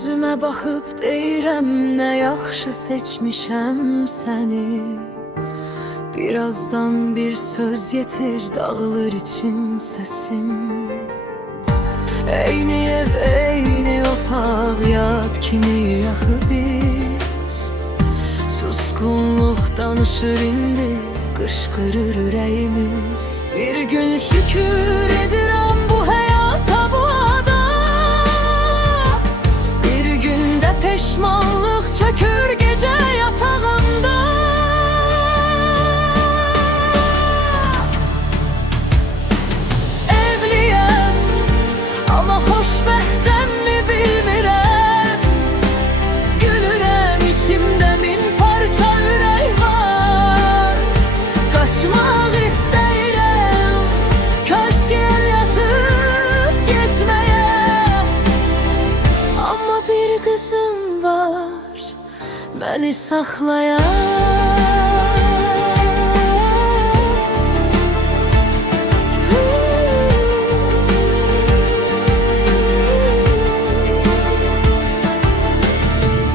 Gözümə baxıb deyirəm, nə yaxşı seçmişəm səni. Birazdan bir söz yetir, dağılır içim səsim. Eyni ev, eyni otaq, yad kimi yaxı biz. Suskunluq danışır indi, qışqırır ürəyimiz. Bir gün şükür edirəm bu həyata, bu ada. Bir gündə peşmanlıq çökür gecə yatağımda. Evliyəm, amma xoşbəxtəmmi bilmirəm. Gülürəm, içimdə min parça ürək var. Qaçmaq istəyirəm, kaş gel yatıp getməyə. Amma bir qızım var, məni saxlayan.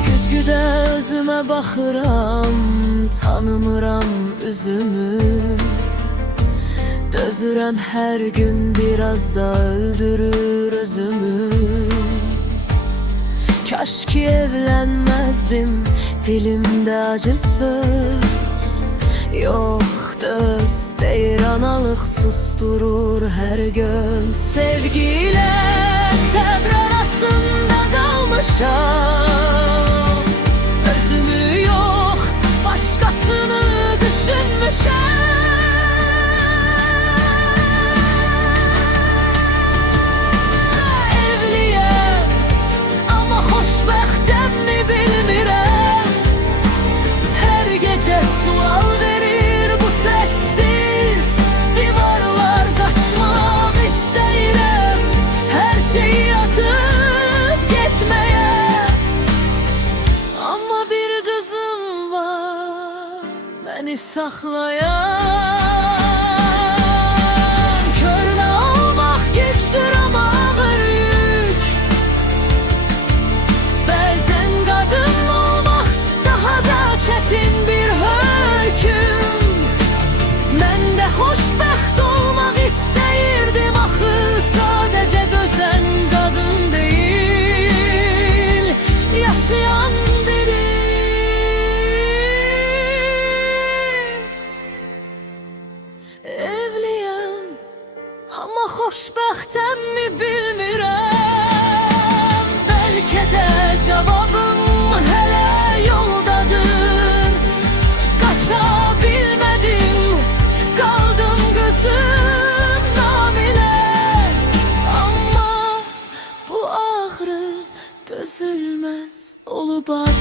Güzgüdə özümə baxıram, tanımıram üzümü. Dözürəm hər gün, biraz da öldürür özümü. Kaş ki evlənməzdim, dilimdə acı söz. Yox döz, deyir analıq susturur hər göz. Sevgiyle səbr arasında qalmışam. Özümü yox, başqasını düşünmüşəm. Evliyəm, amma xoşbəxtəmmi bilmirəm. Hər gecə sual verir bu səssiz divarlar. Qaçmaq istəyirəm, hər şeyi atıp getməyə. Amma bir qızım var, məni saxlayan. Körlə olmaq gücdür, amma ağır yük. Bəzən qadın olmaq daha da çətin bir hökm. Mən də xoşbəxt olmaq istəyirdim axı, sadəcə dözən qadın deyil, yaşayan biri. Evliyəm, amma xoşbəxtəmmi bilmirəm. Bəlkə də cavabım hələ yoldadır. Qaça bilmədim, qaldım qızım namilə. Amma bu ağrı dözülməz olub artıq.